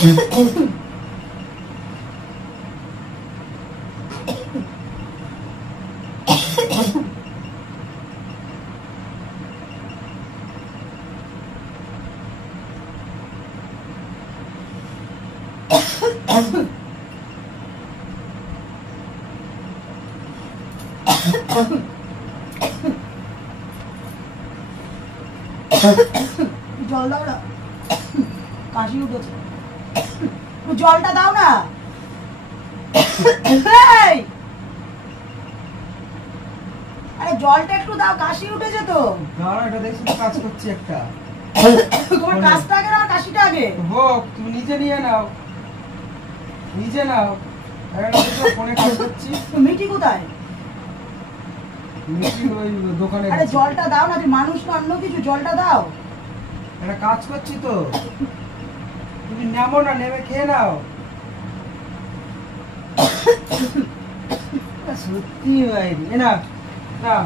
জল দাও না, কাশি উঠেছে, জলটা দাও না। আরে জলটা একটু দাও, কাশি উঠেছে তো। দাঁড়া, এটা দেখছি তো কাজ করছি একটা। তোমার কাজটা আগে না কাশিটা আগে হোক, তুমি নিজে নিয়ে নাও, নিজে নাও। ফোনে কাজ করছি। মিটি কোথায়? মিটি ওই দোকানে। আরে জলটা দাও না, তুমি মানুষ না অন্য কিছু, জলটা দাও। এটা কাজ করছি তো, তুমি নামো না, নেমে খেয়ে নাও। সত্যি ভাই, না না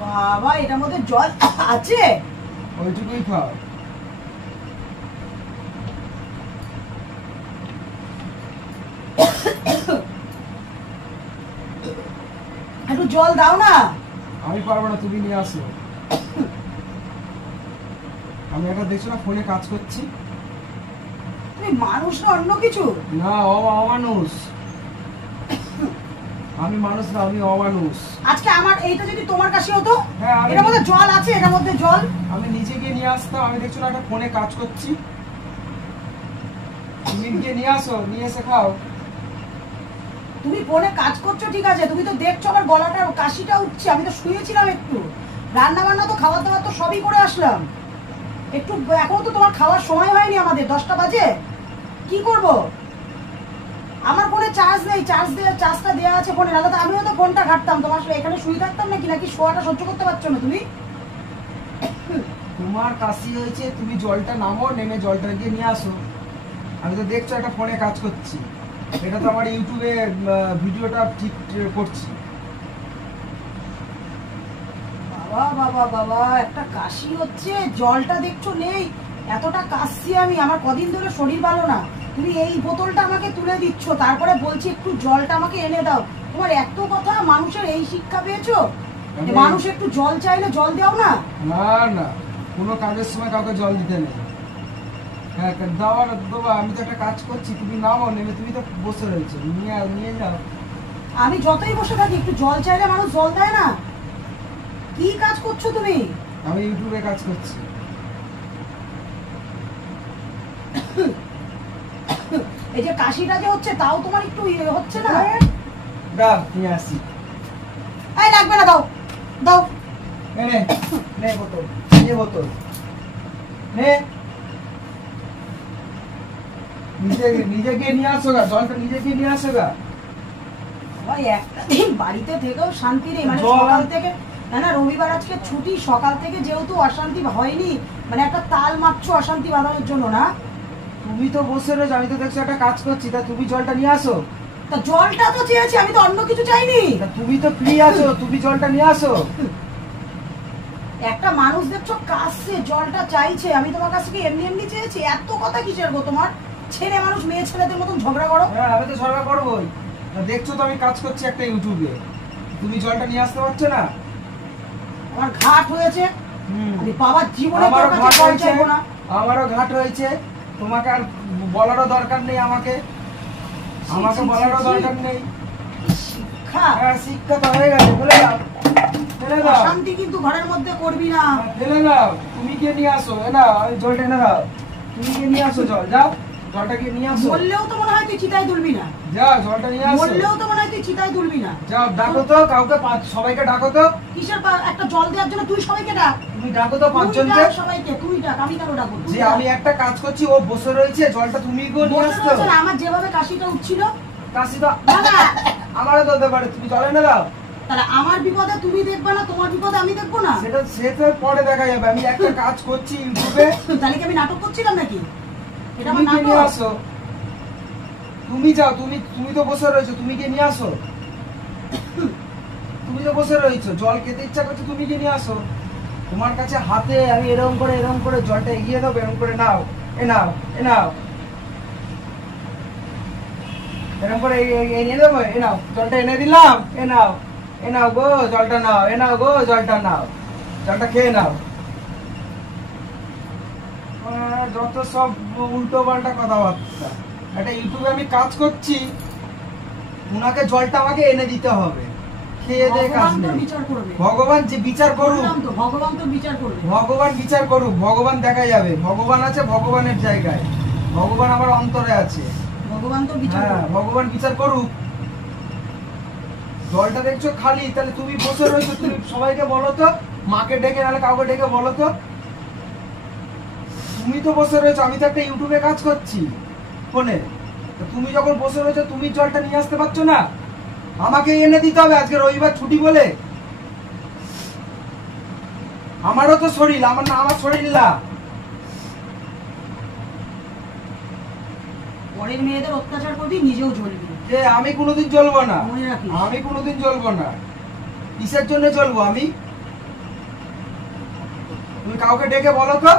বাবা, এটার মধ্যে জল আছে? ওইটুকুই খাও। একটু জল দাও না। আমি পারবো না, তুমি নিয়ে আসো। আমি একটা দেখছো না ফোনে কাজ করছি। তুমি মানুষ না অন্য কিছু? না, অমানুষ। আমি মানুষ না, আমি অমানুষ। আজকে আমার এইটা যদি তোমার কাছে হতো, হ্যাঁ, এটার মধ্যে জল আছে, এটার মধ্যে জল। আমি নিজে গিয়ে নিয়ে আসতাম। আমি দেখছো না একটা ফোনে কাজ করছি। তুমি গিয়ে নিয়ে আসো, নিয়ে এসে খাও। তুমি ফোনে কাজ করছো ঠিক আছে, তুমি তো দেখছো আমার গলাটা কাশিটা উঠছে। আমি তো শুয়েছিলাম একটু, রান্না বান্না তো খাবার দাবার তো সবই করে আসলাম। একটু এখনো তো তোমার খাওয়ার সময় হয়নি, আমাদের 10টা বাজে। কি করব? আমার ফোনে চার্জ নেই, চার্জটা দেওয়া আছে ফোনে, নাহলে তো আমিও তো ফোনটা ঘাটতাম। তোমার এখানে শুয়ে থাকতাম নাকি? নাকি শোয়াটা সহ্য করতে পারছো না তুমি? তোমার কাশি হয়েছে, তুমি জলটা নামো, নেমে জলটা গিয়ে নিয়ে আসো। আমি তো দেখছো একটা ফোনে কাজ করছি। এটা তো আমার ইউটিউবে ভিডিওটা ঠিক করছি। বাবা বাবা বাবা, একটা কাশি হচ্ছে, জলটা দেখছো নেই। এতটা কাশছি আমি, আমার কদিন ধরে শরীর ভালো না। তুমি এই বোতলটা আমাকে তুলে দিচ্ছ, তারপরে বলছি একটু জলটা আমাকে এনে দাও। তোমার এত কথা, মানুষের এই শিক্ষা পেয়েছো যে মানুষ একটু জল চাইলে জল দাও না? না না, কোনো কাজের সময় কাউকে জল দিতে নেই। হ্যাঁ, দেবা। আমি তো একটা কাজ করছি, তুমি নামো, নেমে তুমি তো বসে রয়েছো, নিয়ে যাও। আমি যতই বসে থাকি, একটু জল চাইলে মানুষ জল দেয় না? কি কাজ করছো তুমি? আমি ইউটিউবে কাজ করছি। এই যে কাশিটা যে হচ্ছে, তাও তোমার একটু হচ্ছে না? দাও, নিয়ে আসি। এই লাগবে না, দাও দাও। নে বোতল, নে বোতল, নে। নিজে গিয়ে নিয়ে আসো গা, জলটা নিজে গিয়ে নিয়ে আসো গা। ভাই, একটা দিন বাড়িতে থেকেও শান্তি নেই। মানে সকাল থেকে, না রবিবার আজকে ছুটি, সকাল থেকে যেহেতু অশান্তি হয়নি, মানে একটা তাল মারছো অশান্তি বাঁধানোর জন্য না? তুমি তো বসে রয়েছো, আমি তো দেখছি একটা কাজ করছি। তা তুমি জলটা নিয়ে আসো। তা জলটা তো চেয়েছি, আমি তো অন্য কিছু চাইনি। তুমি তো ফ্রি আছো, তুমি জলটা নিয়ে আসো। একটা মানুষ দেখছো কাশছে, জলটা চাইছে, আমি তোমার কাছ থেকে এমনি এমনি চেয়েছি? এত কথা কিসের গো তোমার? ছেলে মানুষ মেয়ে ছেলেদের মতন ঝগড়া করো? হ্যাঁ, আমি তো ঝগড়া করবোই। দেখছো তো আমি কাজ করছি একটা ইউটিউবে, তুমি জলটা নিয়ে আসতে পারছো না? আমার ঘাট হয়েছে, আমি বাবার জীবনে আমারও ঘাট হয়েছে, না। আমারও ঘাট হয়েছে। তোমাকে আর বলারও দরকার নেই, আমাকে বলারও দরকার নেই। শিক্ষা, হ্যাঁ, শিক্ষা তো হয়ে গেছে। ফেলে দাও, ফেলে দাও। শান্তি কিন্তু ঘরের মধ্যে করবি না। ফেলে দাও, তুমি গিয়ে নিয়ে আসো। না, আমি জলটা এনে দাও, তুমি গিয়ে নিয়ে আসো জল। যাও, জলটা গিয়ে নিয়ে আসো। বললেও তো মনে হয় তুই চিতায় তুলবি না। যাও, জলটা নিয়ে আসো। বললেও তো মনে হয় তুই চিতায় তুলবি না। যাও, ডাকো তো কাউকে, সবাইকে ডাকো তো। কিসের একটা জল দেওয়ার জন্য তুই সবাইকে ডাক। তুমি ডাকো তো 5 জনকে। সবাইকে তুই ডাক, আমি কেন ডাকবো? যে আমি একটা কাজ করছি, ও বসে রয়েছে, জলটা তুমি গিয়ে নিয়ে আসতো। আমার যেভাবে কাশিটা উঠছিল, কাশি তো আমারও তো হতে পারে, তুমি জল এনে দাও। তাহলে আমার বিপদে তুমি দেখবে না, তোমার বিপদে আমি দেখবো না? সেটা পরে দেখা যাবে। আমি একটা কাজ করছি ইউটিউবে। তাহলে কি আমি নাটক করছিলাম নাকি? এটা আমার তুমি নিয়ে নাটক। আসো, তুমি যাও, তুমি তো বসে রয়েছো, তুমি গিয়ে নিয়ে আসো। তুমি তো বসে রয়েছো, জল খেতে ইচ্ছা করছে তুমি গিয়ে নিয়ে আসো। তোমার কাছে হাতে আমি এরকম করে জলটা এগিয়ে দেবো, এরকম করে নাও, এ নাও, এ নাও, এরকম করে এনে দেবো, এ নাও জলটা এনে দিলাম, এ নাও, এ নাও গো জলটা নাও, এ নাও গো জলটা নাও, জলটা খেয়ে নাও। যত সব উল্টো পাল্টা কথাবার্তা। একটা ইউটিউবে আমি কাজ করছি, উনাকে জলটা আমাকে এনে দিতে হবে, খেয়ে দিয়ে কাজ ভগবান তো নেই। বিচার করবে। ভগবান যে বিচার করুক, বললাম তো, ভগবান তো বিচার করবে। ভগবান বিচার করুক, ভগবান দেখা যাবে। ভগবান আছে ভগবানের জায়গায়, ভগবান আমার অন্তরে আছে। ভগবান তো বিচার হ্যাঁ, করবে। ভগবান বিচার করুক। জলটা দেখছো খালি, তাহলে তুমি বসে রয়েছো, তুমি সবাইকে বলো তো, মাকে ডেকে নাহলে কাউকে ডেকে বলো তো। তুমি তো বসে রয়েছো, আমি তো একটা ইউটিউবে কাজ করছি ফোনে। তো তুমি যখন বসে রয়েছো, তুমি জলটা নিয়ে আসতে পারছো না, আমাকে এনে দিতে হবে। আজকে রবিবার ছুটি বলে, আমারও তো শরীর, আমার শরীর না। পরের মেয়েদের অত্যাচার করবি, নিজেও জ্বলবি। যে আমি কোনোদিন জ্বলবো না, মনে রাখিস। আমি কোনোদিন জ্বলবো না। কিসের জন্য জ্বলবো আমি? তুমি কাউকে ডেকে বলো তো।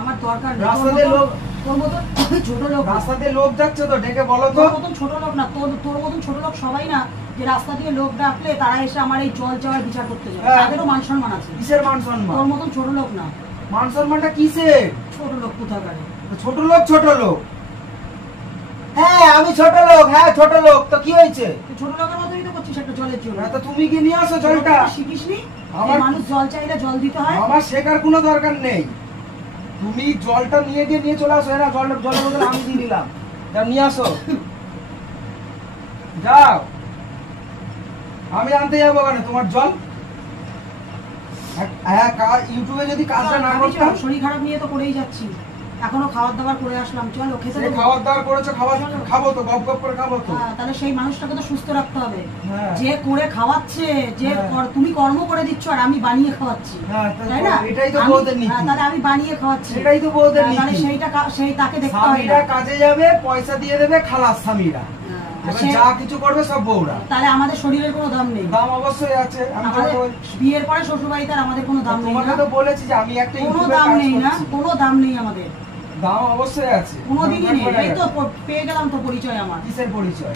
আমার দরকার নেই। রাস্তাতে লোক, তোর মতন ছোট লোক না। রাস্তাতে লোক যাচ্ছে তো, ডেকে বলো তো। তোর মতন ছোট লোক না, তোর মতন ছোট লোক সবাই না, যে রাস্তা দিয়ে লোক ডাকলে তারা এসে আমার এই জল চাওয়ার বিচার করতে যায়। হ্যাঁ। তাদেরও মান সম্মান আছে। কিসের মান সম্মান? তোর মতন ছোট লোক না। মান সম্মানটা কিসের? ছোট লোক কোথাকারে। ছোট লোক, ছোট লোক। হ্যাঁ আমি ছোট লোক, হ্যাঁ ছোট লোক, তো কি হয়েছে? তুই ছোট লোকের মতনই তো করছিস একটা জলের জন্য। হ্যাঁ, তো তুমি কি নিয়ে আসো জলটা? শিখিসনি আমার- মানুষ জল চাইলে জল দিতে হয়। আমার শেখার কোনো দরকার নেই। তুমি জলটা নিয়ে গিয়ে নিয়ে চলে আসো। না জলের বদলে আমি দিয়ে দিলাম, যাও নিয়ে আসো, যাও। আমি আনতে যাবো কেন তোমার জল? হ্যাঁ, ইউটিউবে যদি কাজটা না আমি করতাম। শরীর খারাপ নিয়ে তো করেই যাচ্ছি, এখনো খাবার দাবার করে আসলাম, চলো খেতে সে দেবো। খাবার দাবার করেছো, খাবো তো, গপ গপ করে খাবো তো। হ্যাঁ, তাহলে সেই মানুষটাকে তো সুস্থ রাখতে হবে। হ্যাঁ। যে করে খাওয়াচ্ছে, যে হ্যাঁ। তুমি কর্ম করে দিচ্ছ আর আমি বানিয়ে খাওয়াচ্ছি, হ্যাঁ, তাই না? এটাই তো আমি- বউদের নীতি। হ্যাঁ, তাহলে আমি বানিয়ে খাওয়াচ্ছি, এটাই তো বউদের হ্যাঁ, তাহলে নীতি। সেই তাকে দেখতে হবে স্বামীরা না। কাজে যাবে, পয়সা দিয়ে দেবে, খালাস স্বামীরা। হ্যাঁ, এবার সে- যা কিছু করবে সব বউরা। তাহলে আমাদের শরীরের কোনো দাম নেই। দাম অবশ্যই আছে। আমি আমাদের তোমাকে বিয়ের পরে শ্বশুর বাড়িতে আর আমাদের কোনো দাম নেই তোমাকে না। তো বলেছি যে আমি একটা কোনো ইউটিউবে দাম কাজ নেই না, করছি। কোনো দাম নেই আমাদের, দাম অবশ্যই আছে। কোনোদিনই নেই। দরকার এই তো পড়ে পেয়ে গেলাম তো পরিচয় আমার। কিসের পরিচয়?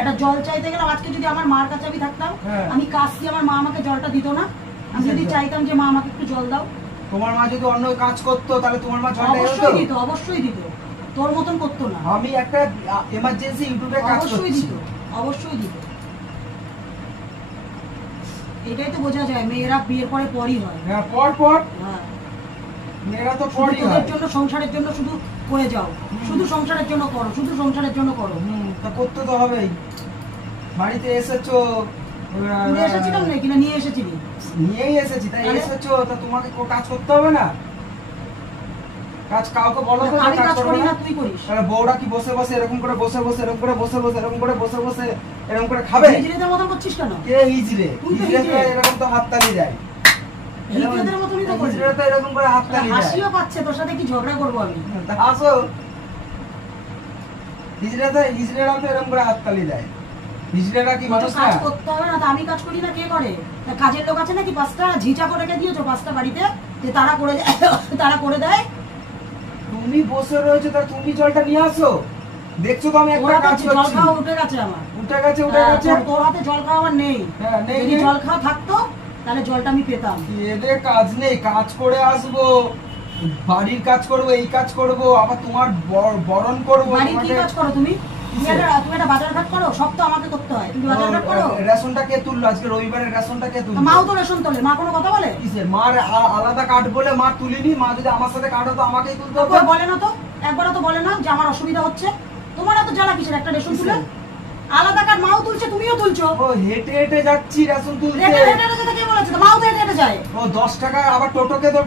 একটা জল চাইতে গেলাম, আজকে যদি আমার মার কাছে আমি থাকতাম, হ্যাঁ। আমি কাশছি, আমার মা আমাকে জলটা দিত না। আমি যদি জল? চাইতাম যে মা আমাকে একটু জল দাও, তোমার মা যদি অন্য কাজ করতো তাহলে তোমার মা জলটা এনে অবশ্যই দিত? দিত, অবশ্যই দিত। তোর মতন করতো না। আমি একটা এমার্জেন্সি ইউটিউবে কাজ অবশ্যই করছি। দিত, অবশ্যই দিত। এটাই তো বোঝা যায়, মেয়েরা বিয়ের পরে পরই হয়। হ্যাঁ, পর হ্যাঁ, মেয়েরা তো শুধু পরই হয়। তোদের জন্য, সংসারের জন্য শুধু করে যাও, শুধু সংসারের জন্য করো, শুধু সংসারের জন্য করো। তা করতে তো হবেই। বাড়িতে এসেছো, নিয়ে এসেছিলাম নাকি না নিয়ে এসেছিলি? নিয়েই এসেছি, তাই তাহলে? এসেছো, তা তোমাকে কাজ করতে হবে না? কাজ কাউকে বলো তো আমি কাজ কাজ করবে করি না? না, তুই করিস। তাহলে বউরা কি বসে বসে এরকম করে বসে বসে এরকম করে বসে বসে এরকম করে বসে বসে এরকম করে খাবে? হিজড়েদের মতন করছিস কেন? কে হিজড়ে? তুই তো হিজড়ে তো হিজড়ে। এরকম তো হাততালি দেয়। হিজড়েদের মতনই তো করছিস। হিজড়ে তো এরকম করে হাততালি দেয়। হাসিও পাচ্ছে, তোর সাথে কি ঝগড়া করবো আমি? তা হাসো। হিজড়েরা তো এরকম করে হাততালি দেয়। হিজড়েরা কি তোর মানুষ কাজ না? করতে হবে না, তা আমি কাজ করি না, কে করে? তা কাজের লোক আছে নাকি 5টা? ঝিঁচা করে রেখে দিয়েছো 5টা বাড়িতে, যে তারা করে তারা করে দেয়। তুমি বসে রয়েছো, তা তুমি জলটা নিয়ে আসো। দেখছো তো আমি একটা ওরা তো কাজ জল করছি। খাওয়া উঠে গেছে আমার। উঠে গেছে, উঠে হ্যাঁ, গেছে। তোর হাতে জল খাওয়া আমার নেই। হ্যাঁ, নেই, যদি নেই। জল খাওয়া থাকতো তাহলে জলটা আমি পেতাম। এদের কাজ নেই, কাজ করে আসবো, বাড়ির কাজ করবো, এই কাজ করবো, আবার তোমার বরণ করবো। বাড়ির কি তোমাকে- কাজ করো তুমি? তুমি কিসের? একটা বাজার ঘাট করো, সব তো আমাকে করতে হয়। তুমি বাজার ঘাট করো? রেশনটা কে তুললো আজকে? রবিবারের রেশনটা কে তুললো? মাও তো রেশন তোলে, মা কোনো কথা বলে? কিসের? মার আলাদা কার্ড বলে মা তুলিনি। মা যদি আমার সাথে কার্ড হতো আমাকেই তুলতে হতো। কই বলে না তো, একবারও তো বলে না যে আমার অসুবিধা হচ্ছে। তোমার এত জ্বালা কিসের একটা রেশন তুলে? আলাদা কার্ড মাও তুলছে, তুমিও তুলছো। ও হেঁটে হেঁটে যাচ্ছি রেশন তুলতে। হেঁটে হেঁটে যেতে কে বলেছে? তো মাও তো হেঁটে হেঁটে যায়। ও 10 টাকা আবার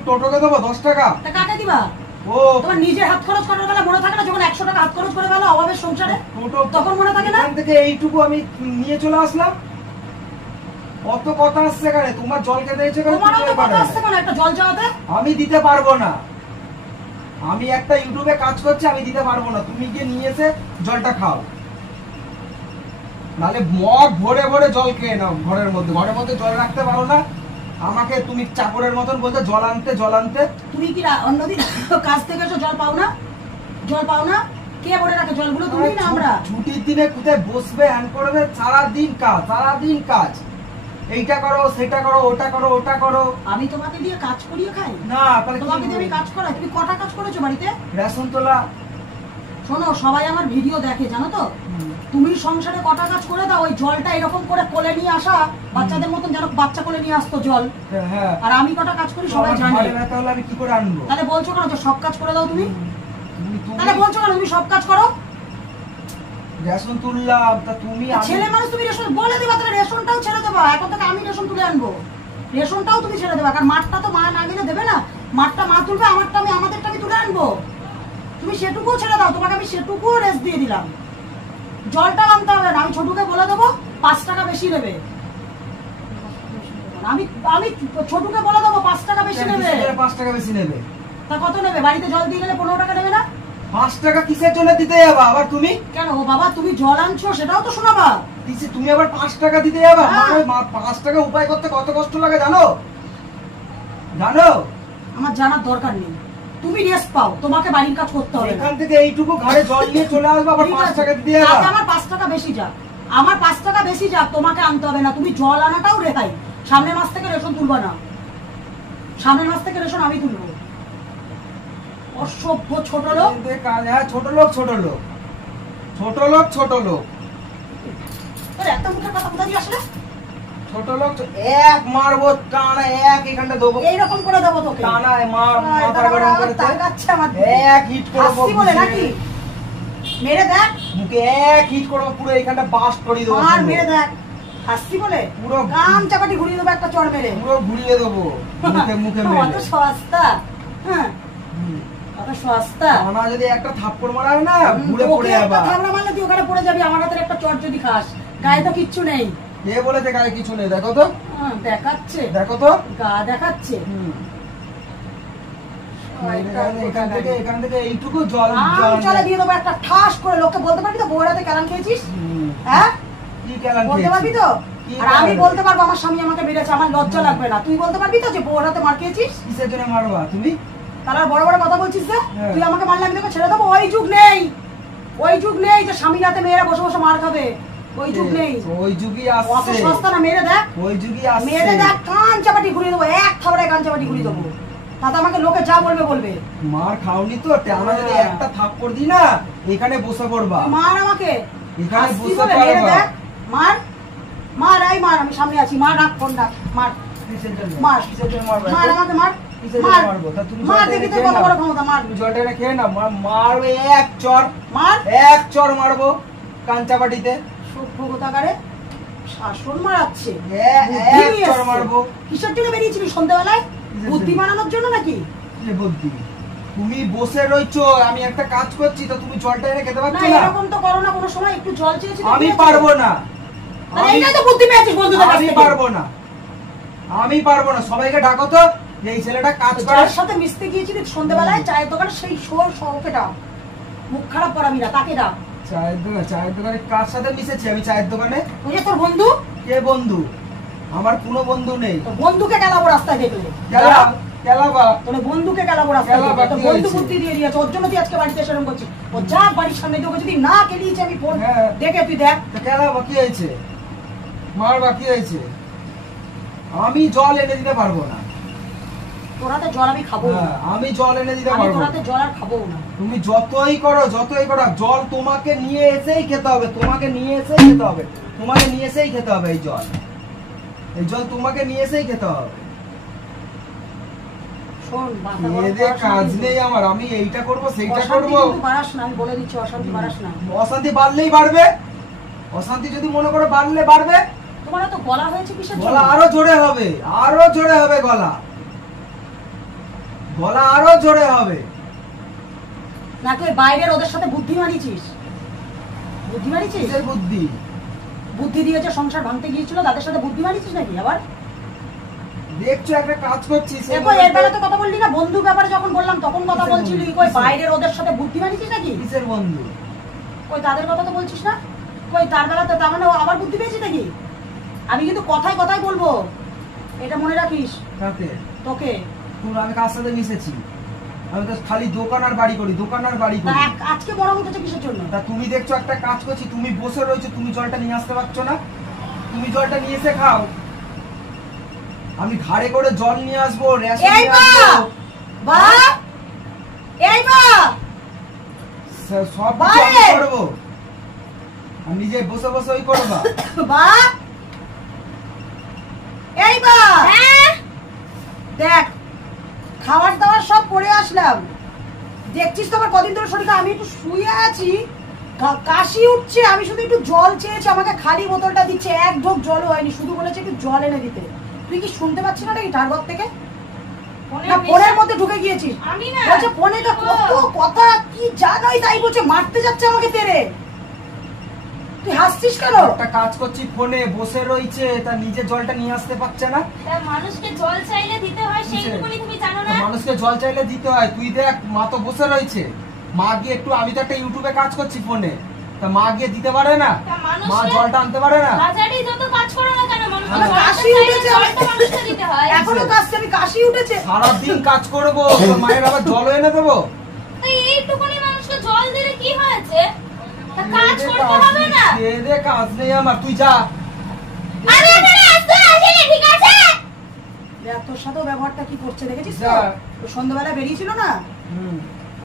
টোটোকে দেবো 10 টাকা। তা কাকে দিবা? ও তোমার নিজের হাত খরচ করার বেলা মনে থাকে না, যখন 100 টাকা হাত খরচ করে বেলা অভাবের সংসারে, টোটো তখন মনে থাকে না? এখান থেকে এইটুকু আমি নিয়ে চলে আসলাম। অত কথা আসছে এখানে, তোমার জল খেতে এসে এখানে তোমারও তো তুলতে পারে কথা না। আসছে কেন একটা জল চাওয়াতে? আমি দিতে পারবো না। আমি একটা ইউটিউবে কাজ করছি, আমি দিতে পারবো না। তুমি গিয়ে নিয়ে এসে জলটা খাও। নালে মগ ভরে ভরে জল খেয়ে নাও ঘরের মধ্যে জল রাখতে পারো না। আমাকে তুমি চাকরের মতন বলতে জল আনতে। তুমি কি অন্যদিন কাজ থেকে এসে জল পাও না? জল পাও না? কে ভরে রাখে জলগুলো? তুমি না আমরা? ছুটির দিনে কোথায় বসবে হ্যান করবে, সারাদিন কাজ। এইটা করো, সেটা করো, ওটা করো। আমি তোমাকে দিয়ে কাজ করিয়ে খাই না? তাহলে তোমাকে দিয়ে আমি কাজ করাই? তুমি কটা কাজ করেছো বাড়িতে? রেশন তোলা। শোনো, সবাই আমার ভিডিও দেখে জানো তো। তুমি সংসারে কটা কাজ করে দাও? ওই জলটা এরকম করে কোলে নিয়ে আসা, বাচ্চাদের মতন যেন বাচ্চা কোলে নিয়ে আসতো জল। হ্যাঁ। আর আমি কটা কাজ করি সবাই জানে। তাহলে আমি কি করে আনবো? তাহলে বলছো কেন যে সব কাজ করে দাও তুমি? তাহলে বলছো কেন তুমি সব কাজ করো? রেশন তুললাম, তা তুমি ছেলে মানুষ, তুমি রেশন বলে দিবা, তাহলে রেশনটাও ছেড়ে দেবা। এখন থেকে আমি রেশন তুলে আনবো, রেশনটাও তুমি ছেড়ে দেবা। কারণ মাঠটা তো মা না গেলে দেবে না, মাঠটা মা তুলবে, আমাদেরটা আমি তুলে আনবো। তুমি সেটুকুও ছেড়ে দাও, তোমাকে আমি সেটুকুও রেস্ট দিয়ে দিলাম। জলটাও আনতে হবে না, আমি ছোটুকে বলে দেবো 5 টাকা বেশি নেবে। আমি ছোটুকে বলে দেবো 5 টাকা বেশি নেবে। 5 টাকা বেশি নেবে? তা কত নেবে? বাড়িতে জল দিয়ে গেলে 15 টাকা নেবে না? 5 টাকা কিসের জন্য দিতে যাবা আবার তুমি? কেন ও বাবা, তুমি জল আনছো সেটাও তো শোনাবা। তুমি আবার 5 টাকা দিতে যাবা? 5 টাকা উপায় করতে কত কষ্ট লাগে জানো? আমার জানার দরকার নেই। তুমি রেস্ট পাও, তোমাকে বাড়ির কাজ করতে হবে। এখান থেকে এইটুকু ঘরে জল নিয়ে চলে আসবে, আবার 5 টাকা দিতে যাবা? আমার 5 টাকা বেশি যাক, আমার 5 টাকা বেশি যাক, তোমাকে আনতে হবে না। তুমি জল আনাটাও রেখাই। সামনের মাস থেকে রেশন তুলবা না, সামনের মাস থেকে রেশন আমি তুলবো। অসভ্য ছোট লোক। ছোট লোক। একটা মুখের কথা কোথা দিয়ে আসলে? ছোট লোক এক মারবো, টানা এক এখানটা দেবো, এইরকম করে দেবো তোকে। টানা মাথা গরম করে তাকাচ্ছে আমার এক হিট করবো বলে নাকি? মেরে দেখ মুখে, এক হিট করবো পুরো এখানটা বাস্ট করে দেবো। আর মেরে দেখ, হাসছি বলে পুরো কান চাপাটি ঘুরিয়ে দেবো, একটা চড় মেরে পুরো ঘুরিয়ে দেবো মুখে অত সস্তা। হ্যাঁ, অত সস্তা। না, যদি একটা থাপ্পড় মারায় না ঘুরে পড়ে যাবা। থাপড়া মারলে তুই ওখানে পড়ে যাবি। আমার হাতের একটা চড় যদি খাস, গায়ে তো কিচ্ছু নেই। কে বলেছে গায়ে কিছু নেই? দেখো তো, দেখাচ্ছে, দেখো তো, গা দেখাচ্ছে। এখান থেকে এইটুকু জল চলে দিয়ে দেবো একটা ঠাস করে। লোককে বলতে পারবি তো বউয়ের হাতে কেলান খেয়েছিস? হ্যাঁ, কি কেলান বলতে পারবি তো? আর আমি বলতে পারবো আমার স্বামী আমাকে মেরেছে, আমার লজ্জা লাগবে না। তুই বলতে পারবি তো যে বউয়ের হাতে মার খেয়েছিস? কিসের জন্য মারবা তুমি? তাহলে বড় বড় কথা বলছিস যে তুই আমাকে মারলে আমি তোকে ছেড়ে দেবো? ওই যুগ নেই যে স্বামীর হাতে মেয়েরা বসে বসে মার খাবে। ওই যুগ নেই, ওই যুগই অত আসছে। সস্তা না। মেরে দেখ, ওই যুগই আসছে। মেরে দেখ, কান চাপাটি ঘুরিয়ে দেবো, এক খাবারে কান চাপাটি ঘুরিয়ে দেবো। তাতে আমাকে লোকে যা বলবে। মার খাওনি তো, টানা যদি একটা থাপ্পড় দি না এখানে বসে পড়বা। মার আমাকে, এখানে বসে মেরে পড়বা। দেখ, মার মার, এই মার, আমি সামনে আছি। মার, রাখ ফোন রাখ, মার কিসের জন্য? মার, কিসের জন্য মারবা? মার আমাকে, মার কিসের জন্য মারবো? তা তুমি মার, দেখি তোর কত বড় ক্ষমতা। মার, তুমি জলটা এনে খেয়ে না, মারবে এক চড়, মার এক চড় মারবো কাঞ্চাপাটিতে। সভ্যতাকারে শাসন মারাচ্ছে। এক চড় মারবো। কিসের জন্য বেরিয়েছিলি সন্ধ্যাবেলায়? বুদ্ধি বানানোর জন্য নাকি? কি বুদ্ধি? তুমি বসে রইছো, আমি একটা কাজ করছি, তো তুমি জলটা এনে খেতে না, পারছো না? এরকম তো করো না। কোনো সময় একটু জল চেয়েছি তো আমি দিয়েছো। পারবো না। এইটাই তো বুদ্ধি পেয়েছিস বন্ধুদের কাছ আমি থেকে। আমি পারবো না। সবাইকে ডাকো তো, এই ছেলেটা কাজ করে। যার সাথে মিশতে গিয়েছিলি সন্ধ্যাবেলায় চায়ের দোকানে, সেই শোকে ডাক। মুখ খারাপ করাবি না, তাকে ডাক। চায়ের দোকানে কার সাথে মিশেছি আমি? চায়ের দোকানে ওই যে তোর বন্ধু। কে বন্ধু? আমার কোনো বন্ধু নেই। তোর বন্ধুকে কেলাবো রাস্তায় দেখলে। কেলাবা? তোর বন্ধুকে কেলাবো রাস্তায় কেলাবা, দেখলে। তোর কি বন্ধু হয়েছে? বুদ্ধি দিয়ে দিয়েছে, ওর জন্য তুই আজকে বাড়িতে এসে এরকম করছিস। ও যা বাড়ির সামনে দিয়ে, ওকে যদি না কেলিয়েছি আমি ফোন হ্যাঁ। দেখে, তুই দেখ। কেলাবা কি হয়েছে? মারবা কি হয়েছে? আমি জল এনে দিতে পারবো না। তোর হাতে জল আমি খাবো না। আমি জল এনে দিতে আমি পারবো তোর না। হাতে জল আর খাবো না। তুমি যতই করো জল তোমাকে নিয়ে এসেই খেতে হবে। তোমাকে নিয়ে এসেই খেতে হবে। তোমাকে নিয়ে এসেই খেতে হবে এই জল। এই জল তোমাকে নিয়ে এসেই খেতে হবে। শোন, বাঁকা বড় এদের পড়াশোনা কাজ কিন্তু। নেই আমার। আমি এইটা করব সেইটা অশান্তি করব। কিন্তু বাড়াস না, আমি বলে দিচ্ছি, অশান্তি বাড়াস না। অশান্তি বাড়লেই বাড়বে। অশান্তি যদি মনে করো বাড়লে বাড়বে। তোমার তো গলা হয়েছে কিসের জন্য? গলা আরো জোরে হবে, আরো জোরে হবে গলা। গলা আরো জোরে হবে। নাকি ওই বাইরের ওদের সাথে বুদ্ধি মারিছিস? বুদ্ধি মারিছিস? কিসের বুদ্ধি? বুদ্ধি দিয়েছে সংসার ভাঙতে গিয়েছিল, তাদের সাথে বুদ্ধি মারিছিস নাকি আবার? দেখছো একটা কাজ করছিস। দেখো, এর বেলা তো কথা বললি না। বন্ধু ব্যাপারে যখন বললাম তখন কথা বলছিলি। কই বাইরের ওদের সাথে বুদ্ধি মারিছিস নাকি? কিসের বন্ধু? কই তাদের কথা তো বলছিস না? কই তার বেলাতে তার মানে ও আবার বুদ্ধি পেয়েছে নাকি? আমি কিন্তু কথায় কথায় বলবো, এটা মনে রাখিস। তাতে তোকে তোর আমি কার সাথে মিশেছি? আমি তো খালি দোকান আর বাড়ি করি, দোকান আর বাড়ি করি। আজকে বড় উঠেছে কিসের জন্য? তা তুমি দেখছো একটা কাজ করছি, তুমি বসে রয়েছো, তুমি জলটা নিয়ে আসতে পারছো না? তুমি জলটা নিয়ে এসে খাও। আমি ঘাড়ে করে জল নিয়ে আসবো, রেশন এই নিয়ে মা আসবো, বা এই মা সব কিছু আমি করবো। আমি নিজে বসে বসে ওই করবা। বা এই বা দেখ খাবার দাবার সব করে আসলাম, দেখছিস তো আমার কদিন ধরে শরীরটা, আমি একটু শুয়ে আছি, কাশি উঠছে, আমি শুধু একটু জল চেয়েছি, আমাকে খালি বোতলটা দিচ্ছে, এক ঢোক জলও হয়নি, শুধু বলেছে একটু জল এনে দিতে। তুই কি শুনতে পাচ্ছিস না নাকি টারঘর থেকে? না ফোনের মধ্যে ঢুকে গিয়েছিস? আমি না বলছে ফোনে তো কত কথা, কি জানাই তাই বলছে, মারতে যাচ্ছে আমাকে তেরে। তুই হাসছিস কেন? একটা কাজ করছি, ফোনে বসে রয়েছে, তা নিজে জলটা নিয়ে আসতে পারছে না। তা মানুষকে জল চাইলে দিতে হয়, সেইটুকুনি তুমি জানো না? মানুষকে জল চাইলে দিতে হয়। তুই দেখ মা তো বসে রয়েছে, মা গিয়ে একটু, আমি তো একটা ইউটিউবে কাজ করছি ফোনে, তা মা গিয়ে দিতে পারে না? তা মা মানুষকে জলটা আনতে পারে না? হাজারই যত কাজ করো না কেন, মানুষকে আমার জলটা কাশি চাইলে উঠেছে, জলটা মানুষকে দিতে হয়। এখনো কাশছে, আমি কাশি উঠেছে। সারাদিন কাজ করবো, তোর মায়ের আবার জল এনে দেবো? তো এইটুকুনি মানুষকে জল দিলে কি হয়েছে? তা কাজ করতে হবে না? খেয়ে কাজ নেই আমার, তুই যা। আমি এখানে আসতে আসিনি, ঠিক আছে? দেখ তোর সাথেও ব্যবহারটা কি করছে দেখেছিস তো? যা। ও সন্ধ্যাবেলা বেরিয়েছিল না, হুম